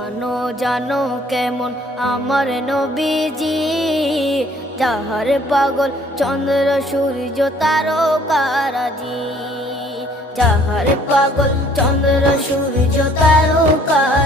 জানো জানো কেমন আমার নবীজি, যাহার পাগল চন্দ্র সূর্য তারকারাজি, যাহার পাগল চন্দ্র সূর্য তারকা